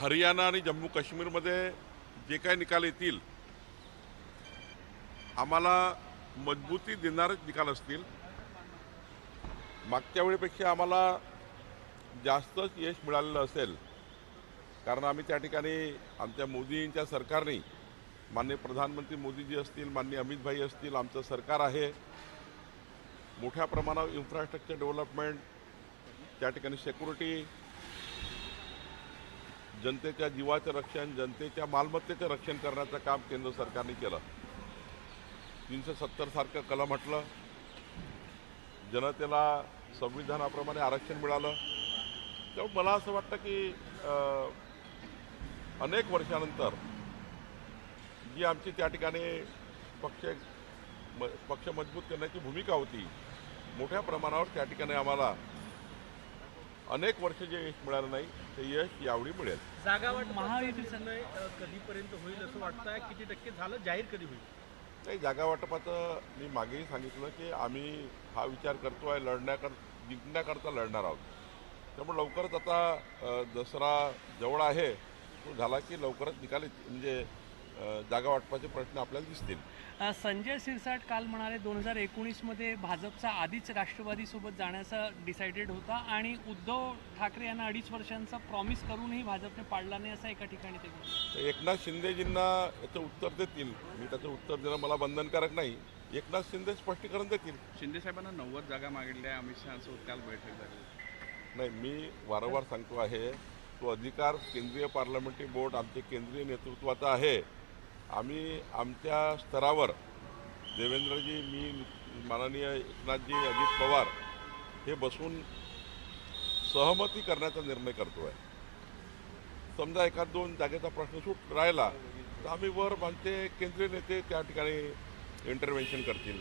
हरियाणा आणि जम्मू काश्मीरमध्ये जे काही निकाल येतील आम्हाला मजबूती देणारेच निकाल असतील. मागच्या वेळेपेक्षा आम्हाला जास्तच यश मिळालेलं असेल. कारण आम्ही त्या ठिकाणी आमच्या मोदींच्या सरकारने माननीय प्रधानमंत्री मोदीजी असतील माननीय अमितभाई असतील आमचं सरकार आहे. मोठ्या प्रमाणावर इन्फ्रास्ट्रक्चर डेव्हलपमेंट त्या ठिकाणी सेक्युरिटी जनतेच्या जीवाचं रक्षण जनतेच्या मालमत्तेचं रक्षण करण्याचं काम केंद्र सरकारने केलं. तीनशे सत्तर सारखं कलम म्हटलं. जनतेला संविधानाप्रमाणे आरक्षण मिळालं. त्यामुळे मला असं वाटतं की अं, अनेक वर्षानंतर जी आमची त्या ठिकाणी पक्ष म पक्ष मजबूत करण्याची भूमिका होती मोठ्या प्रमाणावर त्या ठिकाणी आम्हाला अनेक वर्ष जे यश मिळालं नाही ते यश यावेळी मिळेल. जागा वाट महायुतीचं कधीपर्यंत होईल असं वाटतंय? किती टक्के झालं? जाहीर कधी होईल? नाही जागा वाटपाचं मी मागेही सांगितलं की आम्ही हा विचार करतो आहे लढण्याकर जिंकण्याकरता लढणार आहोत. त्यामुळे लवकरच आता दसरा जवळ आहे. तो झाला की लवकरच निकाल म्हणजे जागा वाटपाचे प्रश्न आपल्याला दिसतील. संजय सिरसाट काल म्हणाले दोन हजार एकोणीसमध्ये भाजपचा आधीच राष्ट्रवादीसोबत जाण्याचा डिसाइडेड होता आणि उद्धव ठाकरे यांना अडीच वर्षांचा प्रॉमिस करूनही भाजपने पाडला नाही असं एका ठिकाणी ते एकनाथ शिंदेजींना याचं उत्तर देतील. मी त्याचं उत्तर देणं मला बंधनकारक नाही. एकनाथ शिंदे स्पष्टीकरण देतील. शिंदे साहेबांना नव्वद जागा मागितल्या अमित शहासोबत काल बैठक झाली. नाही मी वारंवार सांगतो आहे तो अधिकार केंद्रीय पार्लमेंटरी बोर्ड आमचे केंद्रीय नेतृत्वाचा आहे. आम्ही आमच्या स्तरावर देवेंद्रजी मी माननीय एकनाथजी अजित पवार हे बसून सहमती करण्याचा निर्णय करतो आहे समजा एखाद दोन जागेचा प्रश्न सुट राहिला तर आम्ही वर मानते केंद्रीय नेते त्या ठिकाणी इंटरव्हेन्शन करतील.